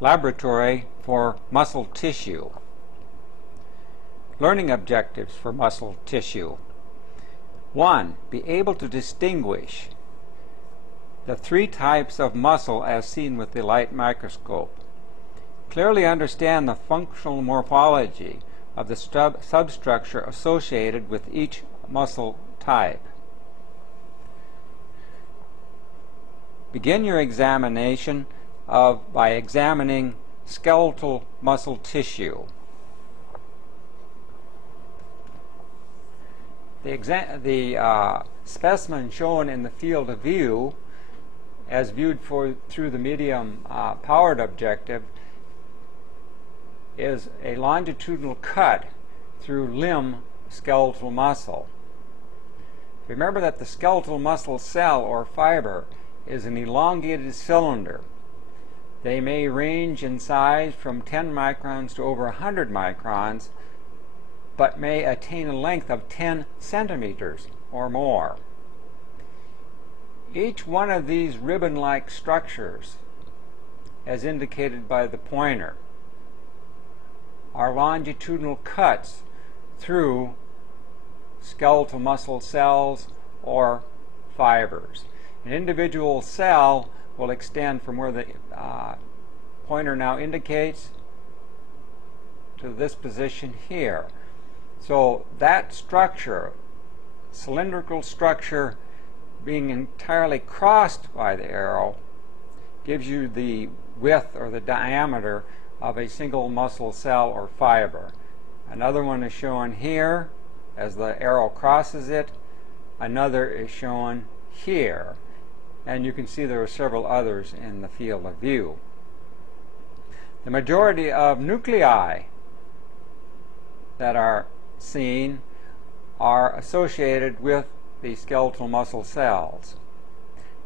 laboratory for muscle tissue. Learning objectives for muscle tissue. 1. Be able to distinguish the three types of muscle as seen with the light microscope. Clearly understand the functional morphology of the substructure associated with each muscle type. Begin your examination by examining skeletal muscle tissue. The specimen shown in the field of view, as viewed through the medium powered objective, is a longitudinal cut through limb skeletal muscle. Remember that the skeletal muscle cell or fiber is an elongated cylinder. They may range in size from 10 microns to over 100 microns, but may attain a length of 10 centimeters or more. Each one of these ribbon-like structures, as indicated by the pointer, are longitudinal cuts through skeletal muscle cells or fibers. An individual cell will extend from where the pointer now indicates to this position here. So that structure, cylindrical structure, being entirely crossed by the arrow, gives you the width or the diameter of a single muscle cell or fiber. Another one is shown here as the arrow crosses it. Another is shown here. And you can see there are several others in the field of view. The majority of nuclei that are seen are associated with the skeletal muscle cells.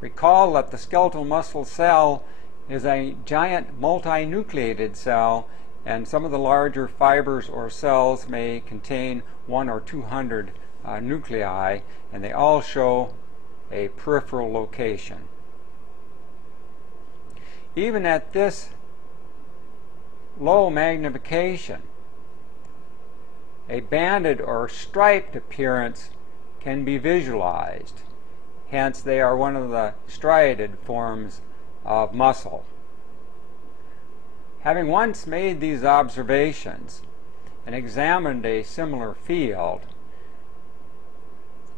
Recall that the skeletal muscle cell is a giant multinucleated cell, and some of the larger fibers or cells may contain 100 or 200 nuclei, and they all show a peripheral location. Even at this low magnification, a banded or striped appearance can be visualized. Hence, they are one of the striated forms of muscle. Having once made these observations and examined a similar field,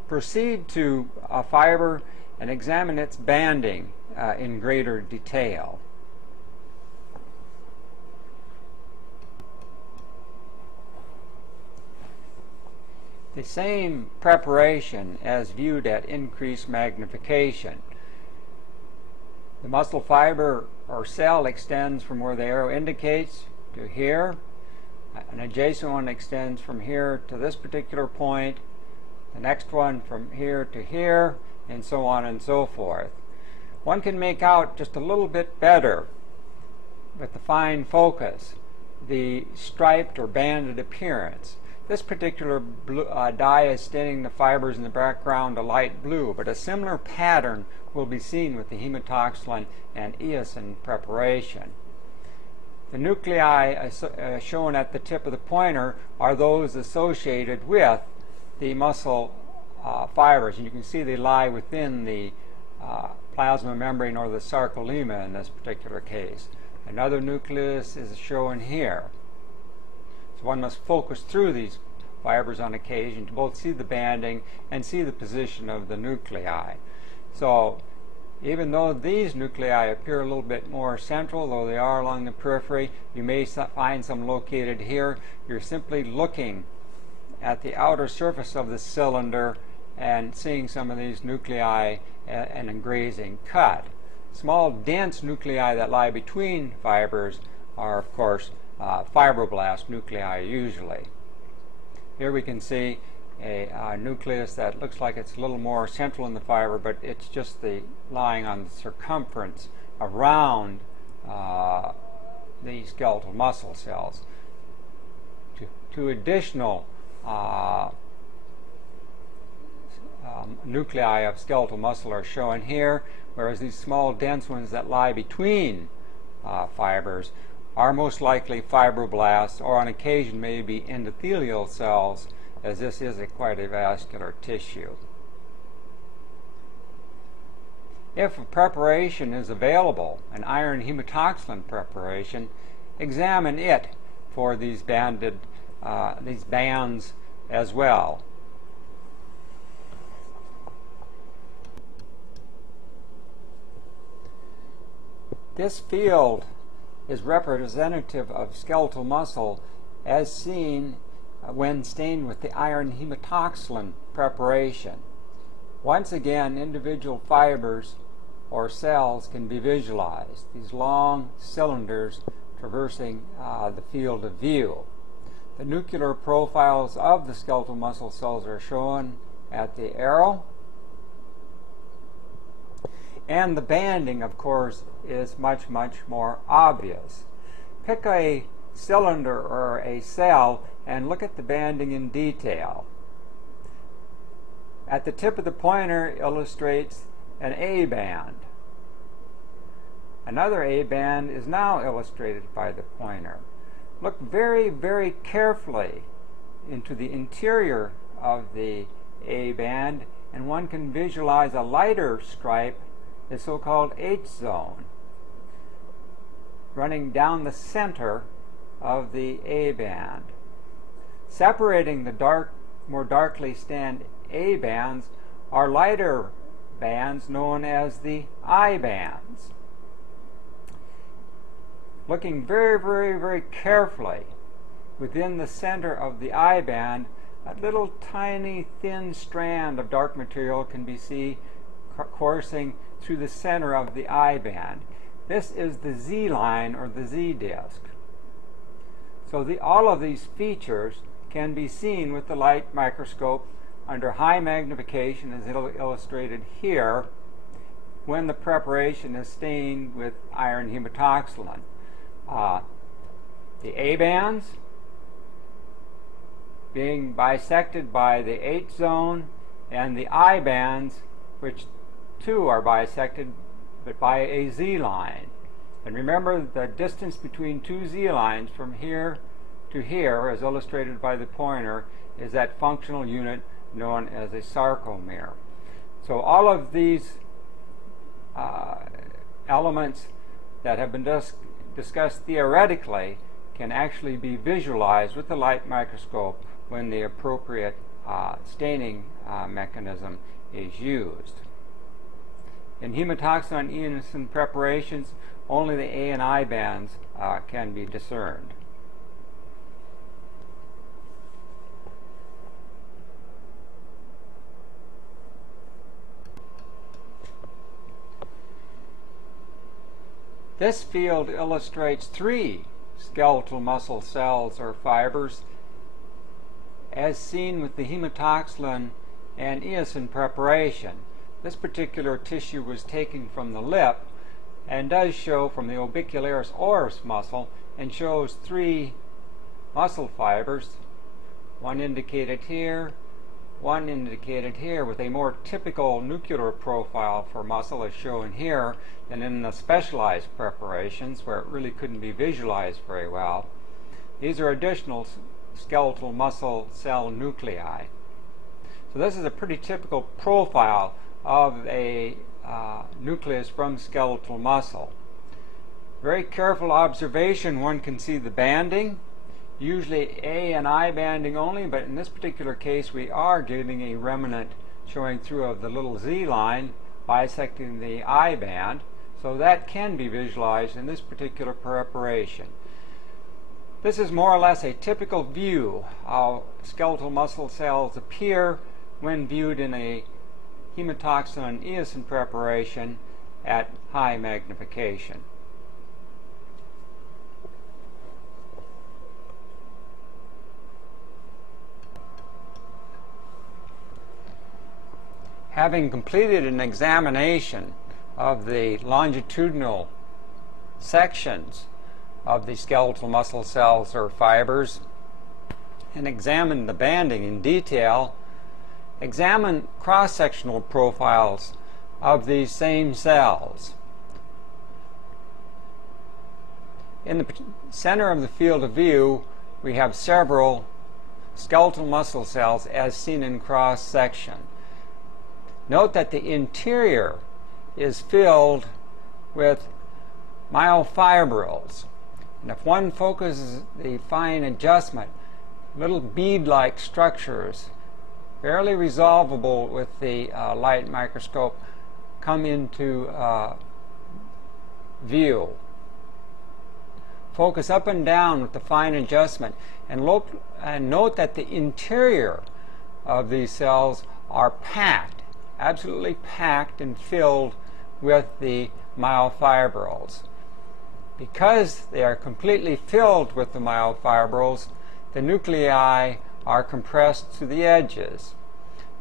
proceed to a fiber and examine its banding in greater detail. The same preparation as viewed at increased magnification. The muscle fiber or cell extends from where the arrow indicates to here. An adjacent one extends from here to this particular point. The next one from here to here, and so on and so forth. One can make out just a little bit better with the fine focus the striped or banded appearance. This particular dye is staining the fibers in the background a light blue, but a similar pattern will be seen with the hematoxylin and eosin preparation. The nuclei shown at the tip of the pointer are those associated with the muscle fibers, and you can see they lie within the plasma membrane or the sarcolemma in this particular case. Another nucleus is shown here. So one must focus through these fibers on occasion to both see the banding and see the position of the nuclei. So even though these nuclei appear a little bit more central, though they are along the periphery, you may find some located here. You're simply looking at the outer surface of the cylinder and seeing some of these nuclei and a grazing cut. Small dense nuclei that lie between fibers are, of course, fibroblast nuclei usually. Here we can see a nucleus that looks like it's a little more central in the fiber, but it's just lying on the circumference around the skeletal muscle cells. Two additional nuclei of skeletal muscle are shown here, whereas these small dense ones that lie between fibers are most likely fibroblasts, or on occasion may be endothelial cells, as this is quite a vascular tissue. If a preparation is available, an iron hematoxylin preparation, examine it for these bands as well. This field is representative of skeletal muscle as seen when stained with the iron hematoxylin preparation. Once again, individual fibers or cells can be visualized, these long cylinders traversing the field of view. The nuclear profiles of the skeletal muscle cells are shown at the arrow. And the banding, of course, is much, much more obvious. Pick a cylinder or a cell and look at the banding in detail. At the tip of the pointer illustrates an A band. Another A band is now illustrated by the pointer. Look very, very carefully into the interior of the A band, and one can visualize a lighter stripe, the so-called H zone, running down the center of the A band. Separating the more darkly stained A bands are lighter bands known as the I bands. Looking very, very, very carefully within the center of the I band, a little tiny thin strand of dark material can be seen coursing through the center of the I band. This is the Z line or the Z disc. So all of these features can be seen with the light microscope under high magnification, as illustrated here, when the preparation is stained with iron hematoxylin. The A bands being bisected by the H zone, and the I bands, which too are bisected but by a Z line. And remember, the distance between two Z lines from here to here, as illustrated by the pointer, is that functional unit known as a sarcomere. So all of these elements that have been discussed theoretically can actually be visualized with the light microscope when the appropriate staining mechanism is used. In hematoxylin eosin preparations, only the A and I bands can be discerned. This field illustrates 3 skeletal muscle cells or fibers as seen with the hematoxylin and eosin preparation. This particular tissue was taken from the lip and does show from the orbicularis oris muscle, and shows 3 muscle fibers, one indicated here, one indicated here, with a more typical nuclear profile for muscle as shown here than in the specialized preparations where it really couldn't be visualized very well. These are additional skeletal muscle cell nuclei. So this is a pretty typical profile of a nucleus from skeletal muscle. Very careful observation, one can see the banding, usually A and I banding only, but in this particular case we are getting a remnant showing through of the little Z line bisecting the I band, so that can be visualized in this particular preparation. This is more or less a typical view of skeletal muscle cells appear when viewed in a hematoxylin eosin preparation at high magnification. Having completed an examination of the longitudinal sections of the skeletal muscle cells or fibers and examined the banding in detail, examine cross-sectional profiles of these same cells. In the center of the field of view, we have several skeletal muscle cells as seen in cross section. Note that the interior is filled with myofibrils. And if one focuses the fine adjustment, little bead-like structures, barely resolvable with the light microscope, come into view. Focus up and down with the fine adjustment and note that the interior of these cells are packed, absolutely packed and filled with the myofibrils. Because they are completely filled with the myofibrils, the nuclei are compressed to the edges.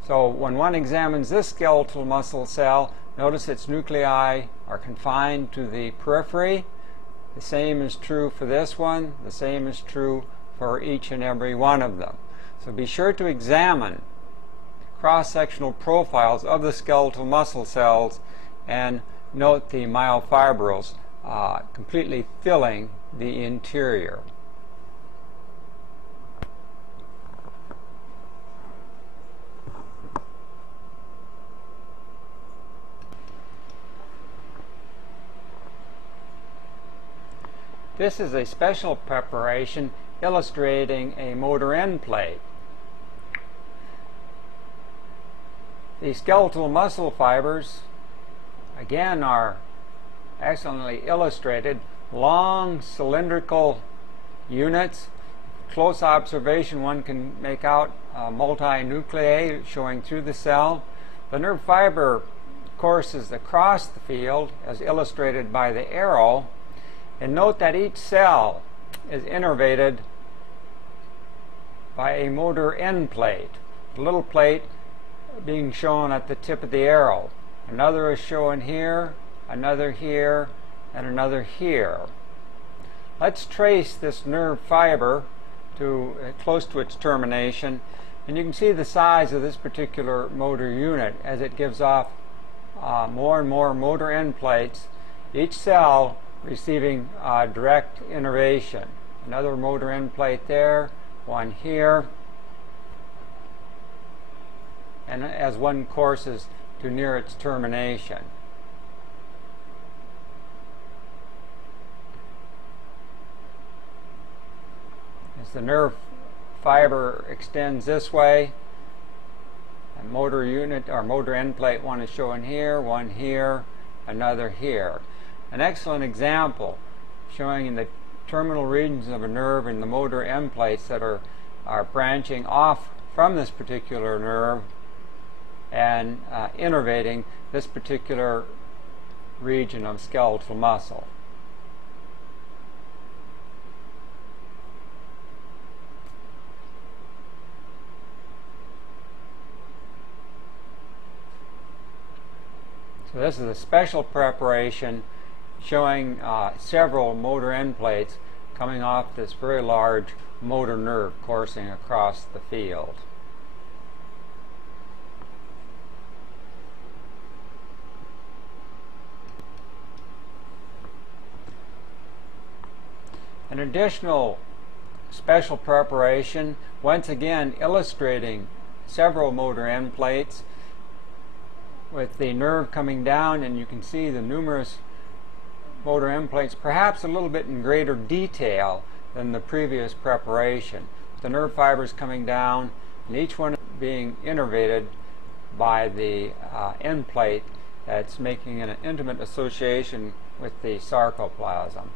So when one examines this skeletal muscle cell, notice its nuclei are confined to the periphery. The same is true for this one. The same is true for each and every one of them. So be sure to examine cross-sectional profiles of the skeletal muscle cells and note the myofibrils completely filling the interior. This is a special preparation illustrating a motor end plate. The skeletal muscle fibers, again, are excellently illustrated. Long cylindrical units. Close observation, one can make out multi-nuclei showing through the cell. The nerve fiber courses across the field, as illustrated by the arrow. And note that each cell is innervated by a motor end plate. The little plate being shown at the tip of the arrow. Another is shown here, another here, and another here. Let's trace this nerve fiber to close to its termination, and you can see the size of this particular motor unit as it gives off more and more motor end plates, each cell receiving direct innervation. Another motor end plate there, one here, and as one courses to near its termination. As the nerve fiber extends this way, a motor unit or motor end plate, one is shown here, one here, another here. An excellent example showing in the terminal regions of a nerve in the motor end plates that are branching off from this particular nerve and innervating this particular region of skeletal muscle. So this is a special preparation showing several motor end plates coming off this very large motor nerve coursing across the field. An additional special preparation, once again illustrating several motor end plates with the nerve coming down, and you can see the numerous motor end plates, perhaps a little bit in greater detail than the previous preparation. The nerve fibers coming down, and each one being innervated by the end plate that's making an intimate association with the sarcoplasm.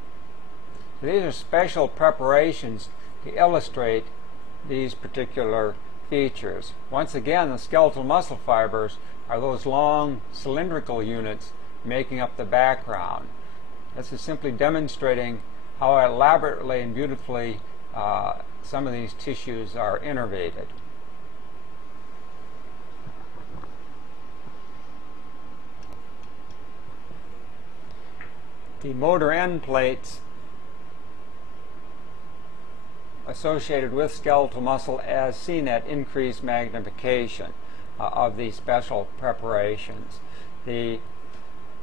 So these are special preparations to illustrate these particular features. Once again, the skeletal muscle fibers are those long cylindrical units making up the background. This is simply demonstrating how elaborately and beautifully some of these tissues are innervated. The motor end plates associated with skeletal muscle as seen at increased magnification of these special preparations. The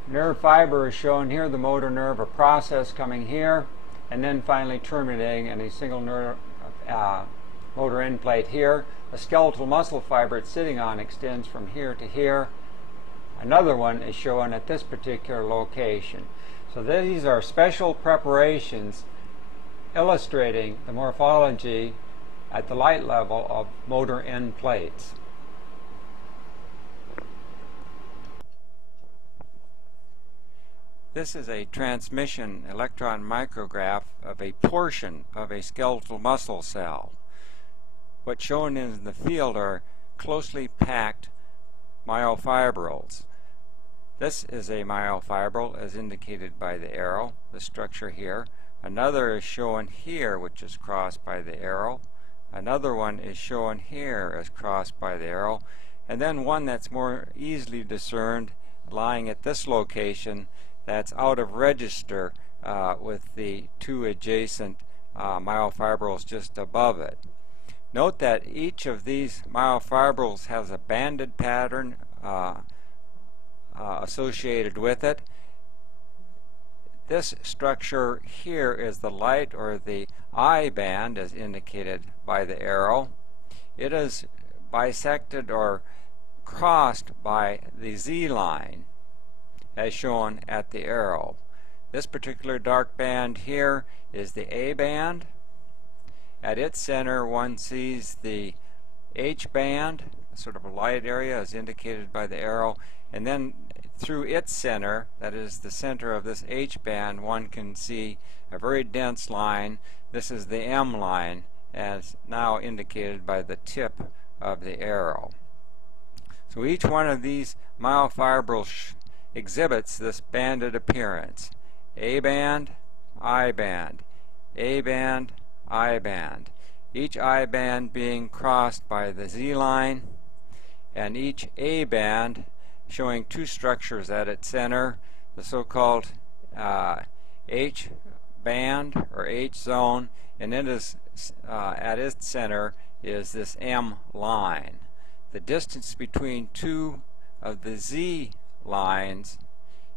nerve fiber is shown here, the motor nerve, a process coming here, and then finally terminating in a single motor end plate here. A skeletal muscle fiber it's sitting on extends from here to here. Another one is shown at this particular location. So these are special preparations illustrating the morphology at the light level of motor end plates. This is a transmission electron micrograph of a portion of a skeletal muscle cell. What's shown in the field are closely packed myofibrils. This is a myofibril as indicated by the arrow, the structure here. Another is shown here, which is crossed by the arrow. Another one is shown here as crossed by the arrow. And then one that's more easily discerned lying at this location that's out of register with the two adjacent myofibrils just above it. Note that each of these myofibrils has a banded pattern associated with it. This structure here is the light or the I band as indicated by the arrow. It is bisected or crossed by the Z line as shown at the arrow. This particular dark band here is the A band. At its center one sees the H band, sort of a light area as indicated by the arrow, and then through its center, that is the center of this H band, one can see a very dense line. This is the M line as now indicated by the tip of the arrow. So each one of these myofibrils exhibits this banded appearance. A band, I band, A band, I band. Each I band being crossed by the Z line, and each A band showing two structures at its center, the so-called H band or H zone, and it is at its center is this M line. The distance between two of the Z lines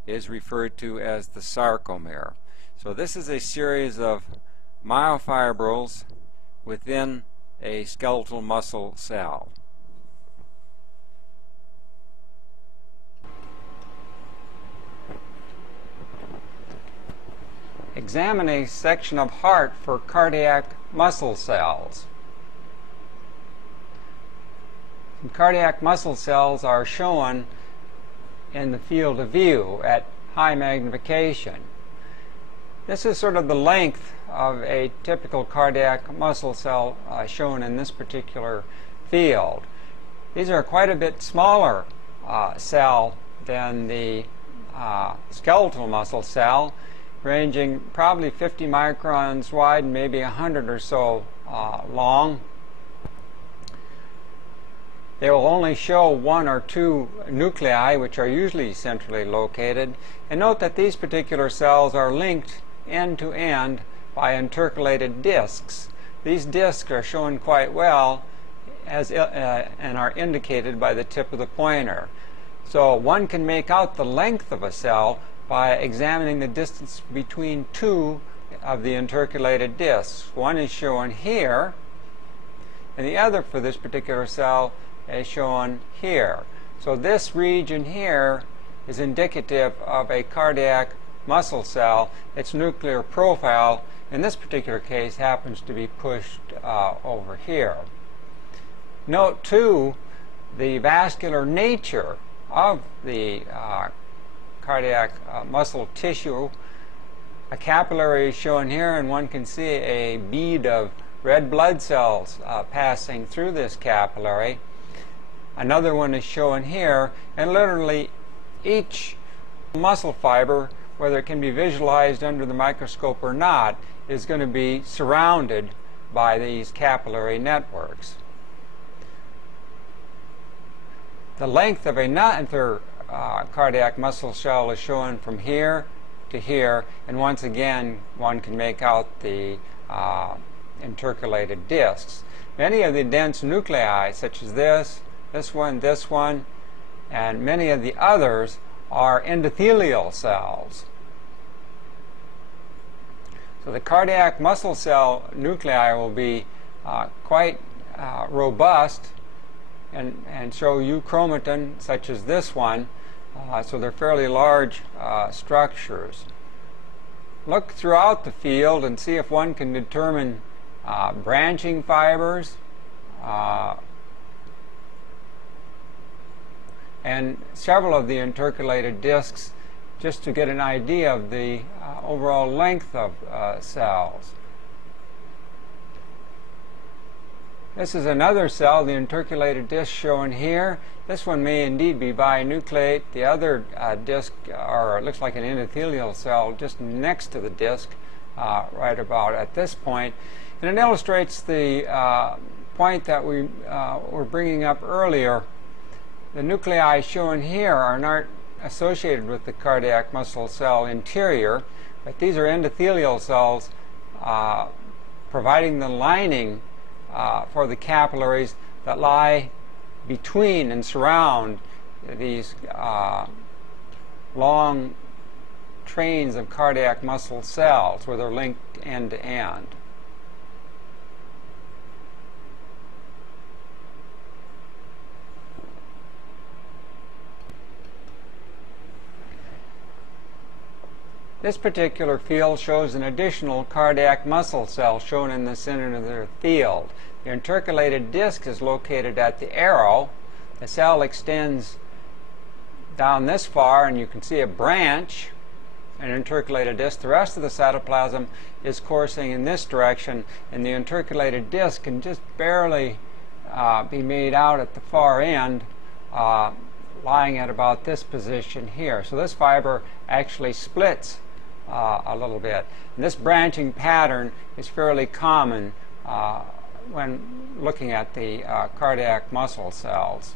is referred to as the sarcomere. So this is a series of myofibrils within a skeletal muscle cell. Examine a section of heart for cardiac muscle cells. And cardiac muscle cells are shown in the field of view at high magnification. This is sort of the length of a typical cardiac muscle cell shown in this particular field. These are quite a bit smaller cell than the skeletal muscle cell, ranging probably 50 microns wide and maybe 100 or so long. They will only show one or two nuclei, which are usually centrally located. And note that these particular cells are linked end to end by intercalated discs. These discs are shown quite well and are indicated by the tip of the pointer. So one can make out the length of a cell by examining the distance between two of the intercalated discs. One is shown here, and the other for this particular cell is shown here. So this region here is indicative of a cardiac muscle cell. Its nuclear profile in this particular case happens to be pushed over here. Note too the vascular nature of the cardiac muscle tissue. A capillary is shown here, and one can see a bead of red blood cells passing through this capillary. Another one is shown here, and literally each muscle fiber, whether it can be visualized under the microscope or not, is going to be surrounded by these capillary networks. The length of another cardiac muscle cell is shown from here to here, and once again one can make out the intercalated discs. Many of the dense nuclei, such as this one, and many of the others are endothelial cells. So the cardiac muscle cell nuclei will be quite robust and show euchromatin, such as this one. So they're fairly large structures. Look throughout the field and see if one can determine branching fibers and several of the intercalated discs, just to get an idea of the overall length of cells. This is another cell, the intercalated disc shown here. This one may indeed be binucleate. The other disc, or looks like an endothelial cell, just next to the disc, right about at this point. And it illustrates the point that we were bringing up earlier. The nuclei shown here are not associated with the cardiac muscle cell interior, but these are endothelial cells providing the lining for the capillaries that lie between and surround these long trains of cardiac muscle cells where they're linked end to end. This particular field shows an additional cardiac muscle cell shown in the center of the field. The intercalated disc is located at the arrow. The cell extends down this far, and you can see a branch, an intercalated disc. The rest of the cytoplasm is coursing in this direction, and the intercalated disc can just barely be made out at the far end, lying at about this position here. So this fiber actually splits a little bit. And this branching pattern is fairly common when looking at the cardiac muscle cells.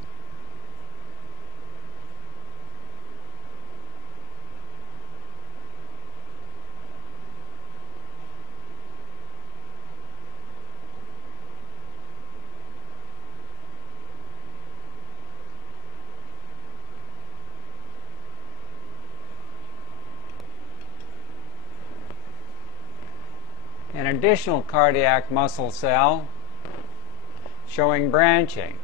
An additional cardiac muscle cell showing branching.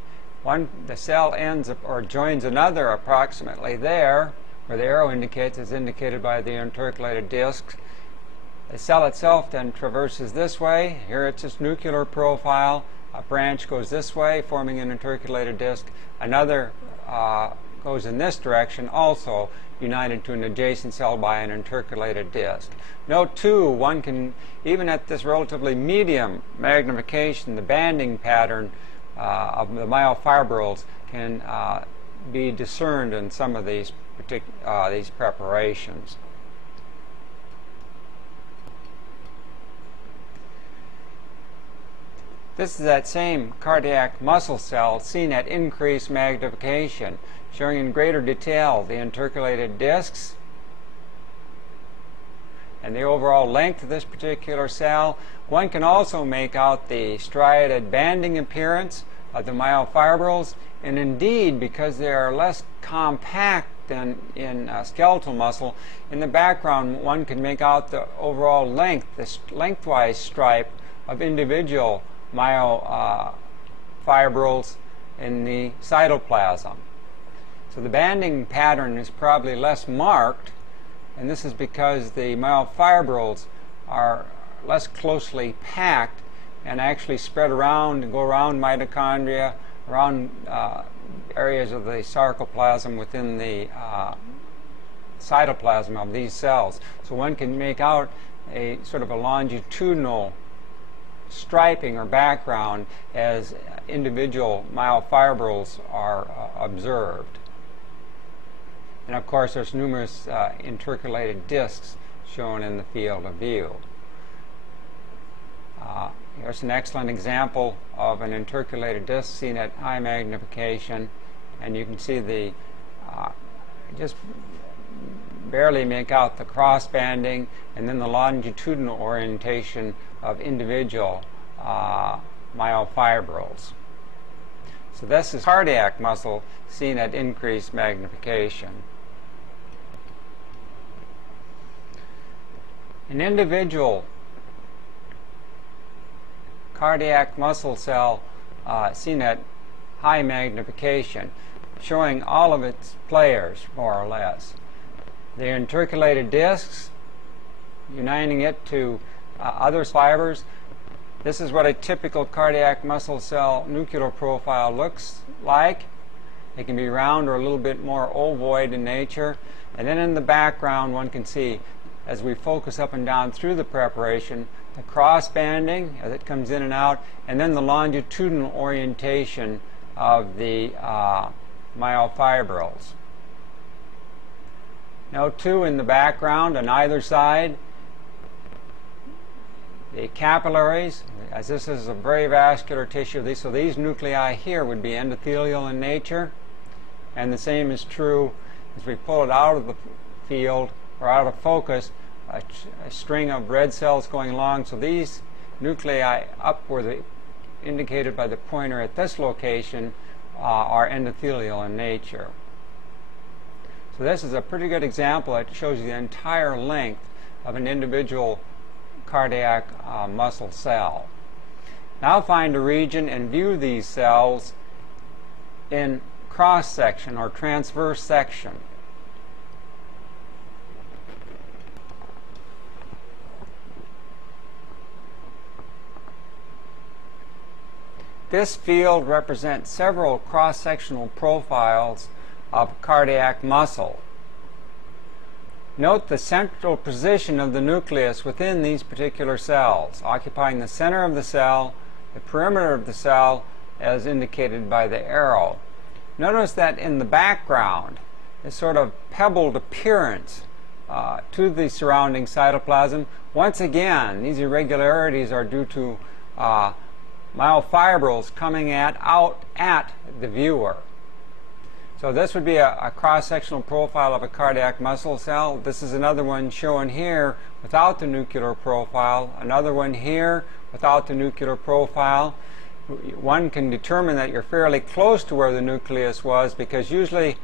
The cell ends or joins another approximately there, where the arrow indicates, is indicated by the intercalated discs. The cell itself then traverses this way. Here it's its nuclear profile. A branch goes this way, forming an intercalated disc. Another goes in this direction, also united to an adjacent cell by an intercalated disc. Note too, one can, even at this relatively medium magnification, the banding pattern of the myofibrils can be discerned in some of these preparations. This is that same cardiac muscle cell seen at increased magnification, showing in greater detail the intercalated discs and the overall length of this particular cell. One can also make out the striated banding appearance of the myofibrils, and indeed, because they are less compact than in skeletal muscle, in the background one can make out the overall length, this lengthwise stripe of individual myofibrils in the cytoplasm. So the banding pattern is probably less marked, and this is because the myofibrils are less closely packed and actually spread around and go around mitochondria, around areas of the sarcoplasm within the cytoplasm of these cells. So one can make out a sort of a longitudinal striping or background as individual myofibrils are observed. And of course there's numerous intercalated discs shown in the field of view. Here's an excellent example of an intercalated disc seen at high magnification, and you can see the just barely make out the cross banding and then the longitudinal orientation of individual myofibrils. So this is cardiac muscle seen at increased magnification. An individual cardiac muscle cell seen at high magnification, showing all of its players, more or less. The intercalated discs, uniting it to other fibers. This is what a typical cardiac muscle cell nuclear profile looks like. It can be round or a little bit more ovoid in nature. And then in the background, one can see, as we focus up and down through the preparation, the cross-banding as it comes in and out, and then the longitudinal orientation of the myofibrils. Note too, in the background on either side, the capillaries, as this is a very vascular tissue, so these nuclei here would be endothelial in nature, and the same is true as we pull it out of the field or out of focus, a string of red cells going along. So these nuclei up where indicated by the pointer at this location are endothelial in nature. So this is a pretty good example that shows you the entire length of an individual cardiac muscle cell. Now find a region and view these cells in cross-section or transverse section. This field represents several cross-sectional profiles of cardiac muscle. Note the central position of the nucleus within these particular cells, occupying the center of the cell, the perimeter of the cell as indicated by the arrow. Notice that in the background, this sort of pebbled appearance to the surrounding cytoplasm. Once again, these irregularities are due to myofibrils coming out at the viewer. So this would be a cross-sectional profile of a cardiac muscle cell. This is another one shown here without the nuclear profile, another one here without the nuclear profile. One can determine that you're fairly close to where the nucleus was, because usually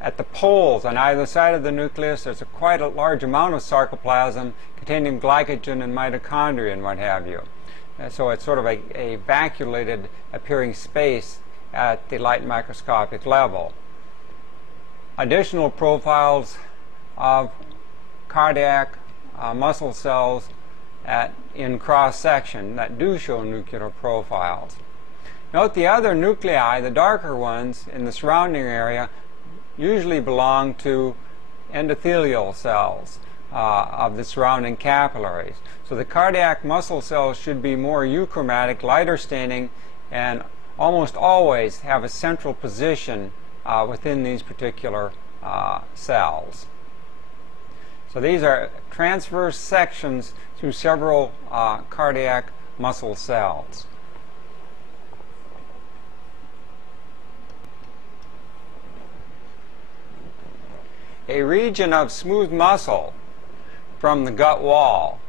at the poles on either side of the nucleus there's quite a large amount of sarcoplasm containing glycogen and mitochondria and what have you. So it's sort of a vacuolated appearing space at the light microscopic level. Additional profiles of cardiac muscle cells in cross-section that do show nuclear profiles. Note the other nuclei, the darker ones in the surrounding area, usually belong to endothelial cells of the surrounding capillaries. So the cardiac muscle cells should be more euchromatic, lighter staining, and almost always have a central position within these particular cells. So these are transverse sections through several cardiac muscle cells. A region of smooth muscle from the gut wall.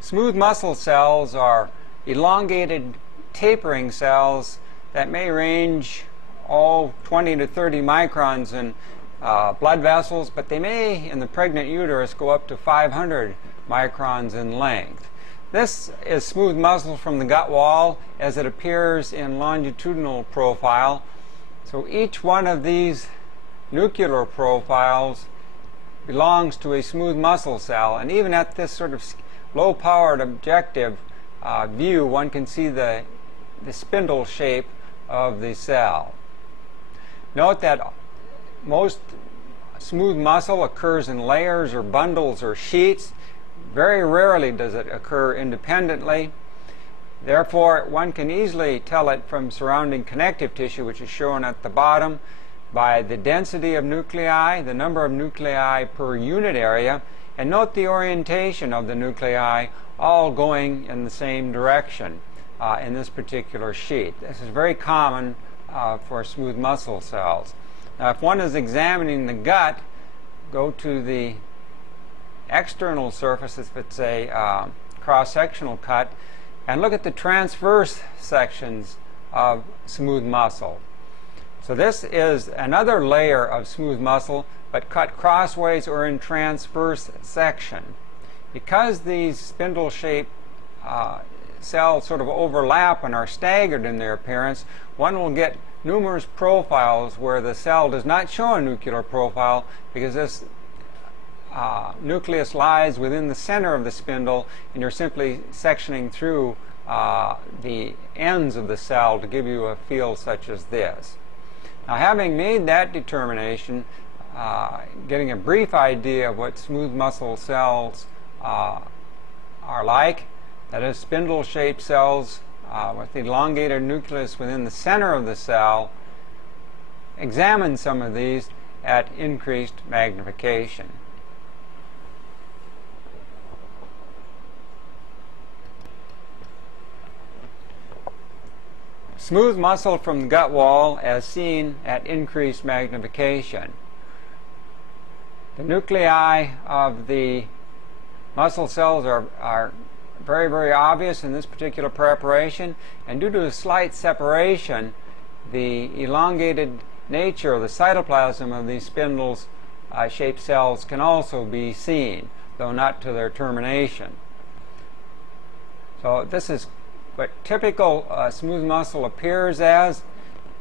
Smooth muscle cells are elongated tapering cells that may range 20 to 30 microns in blood vessels, but they may in the pregnant uterus go up to 500 microns in length. This is smooth muscle from the gut wall as it appears in longitudinal profile. So each one of these nuclear profiles belongs to a smooth muscle cell, and even at this sort of low-powered objective view, one can see the spindle shape of the cell. Note that most smooth muscle occurs in layers or bundles or sheets. Very rarely does it occur independently. Therefore, one can easily tell it from surrounding connective tissue, which is shown at the bottom, by the density of nuclei, the number of nuclei per unit area, and note the orientation of the nuclei all going in the same direction in this particular sheet. This is very common for smooth muscle cells. Now, if one is examining the gut, go to the external surface, if it's a cross-sectional cut, and look at the transverse sections of smooth muscle. So this is another layer of smooth muscle, but cut crossways or in transverse section. Because these spindle-shaped cells sort of overlap and are staggered in their appearance, one will get numerous profiles where the cell does not show a nuclear profile because this nucleus lies within the center of the spindle, and you're simply sectioning through the ends of the cell to give you a feel such as this. Now, having made that determination, getting a brief idea of what smooth muscle cells are like, that is, spindle-shaped cells with elongated nucleus within the center of the cell, examine some of these at increased magnification. Smooth muscle from the gut wall as seen at increased magnification. The nuclei of the muscle cells are very, very obvious in this particular preparation, and due to a slight separation, the elongated nature of the cytoplasm of these spindle-shaped cells can also be seen, though not to their termination. So this is what typical smooth muscle appears as: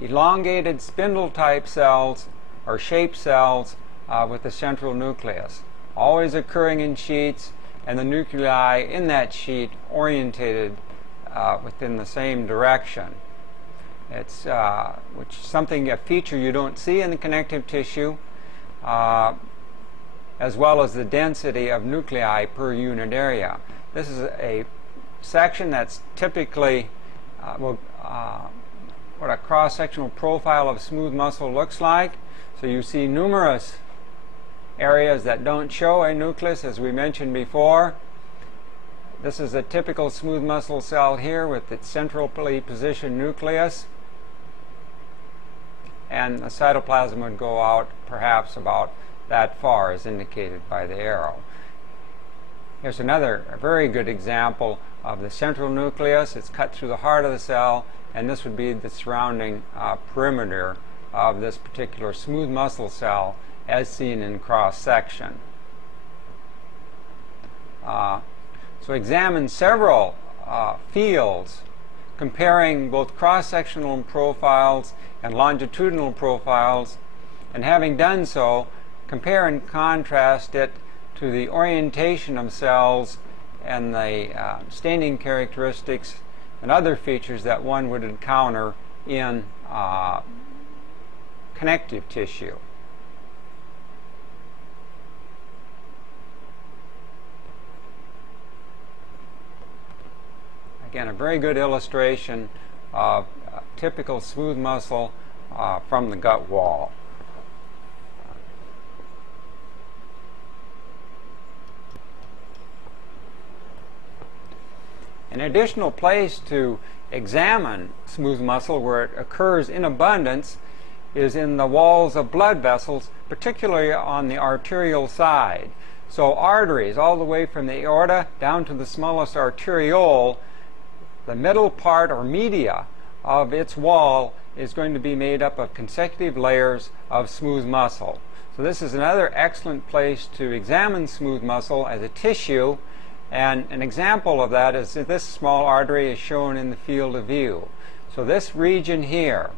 elongated spindle-type cells or shaped cells with the central nucleus, always occurring in sheets, and the nuclei in that sheet orientated within the same direction. It's a feature you don't see in the connective tissue, as well as the density of nuclei per unit area. This is a section that's typically what a cross-sectional profile of smooth muscle looks like. So you see numerous areas that don't show a nucleus, as we mentioned before. This is a typical smooth muscle cell here with its centrally positioned nucleus, and the cytoplasm would go out perhaps about that far, as indicated by the arrow. Here's another very good example of the central nucleus. It's cut through the heart of the cell, and this would be the surrounding perimeter of this particular smooth muscle cell as seen in cross-section. So examine several fields comparing both cross-sectional profiles and longitudinal profiles, and having done so, compare and contrast it to the orientation of cells and the staining characteristics and other features that one would encounter in connective tissue. Again, a very good illustration of typical smooth muscle from the gut wall. An additional place to examine smooth muscle where it occurs in abundance is in the walls of blood vessels, particularly on the arterial side. So arteries, all the way from the aorta down to the smallest arteriole, the middle part or media of its wall is going to be made up of consecutive layers of smooth muscle. So this is another excellent place to examine smooth muscle as a tissue, and an example of that is that this small artery is shown in the field of view. So this region here,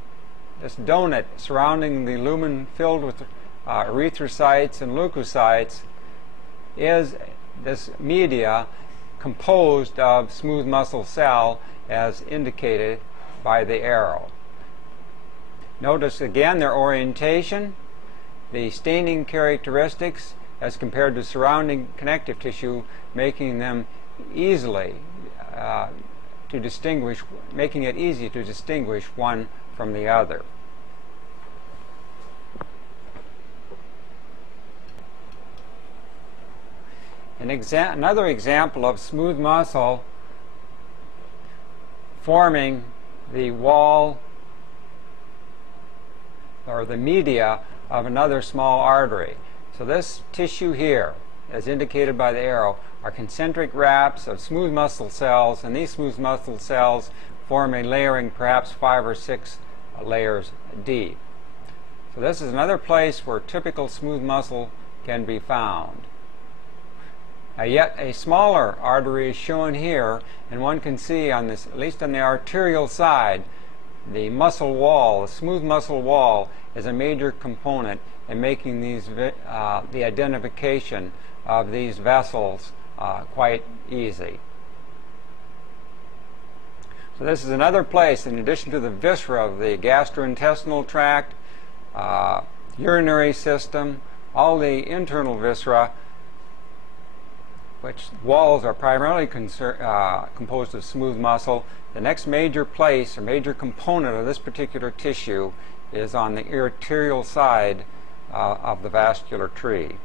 this donut surrounding the lumen filled with erythrocytes and leukocytes, is this media composed of smooth muscle cell as indicated by the arrow. Notice again their orientation, the staining characteristics as compared to surrounding connective tissue, making them easily making it easy to distinguish one from the other. Another example of smooth muscle forming the wall or the media of another small artery. So this tissue here, as indicated by the arrow, are concentric wraps of smooth muscle cells, and these smooth muscle cells form a layering perhaps 5 or 6 layers deep. So this is another place where typical smooth muscle can be found. Yet a smaller artery is shown here, and one can see on this, at least on the arterial side, the muscle wall, the smooth muscle wall, is a major component in making these the identification of these vessels quite easy. So this is another place, in addition to the viscera of the gastrointestinal tract, urinary system, all the internal viscera, which walls are primarily composed of smooth muscle. The next major place or major component of this particular tissue is on the arterial side of the vascular tree.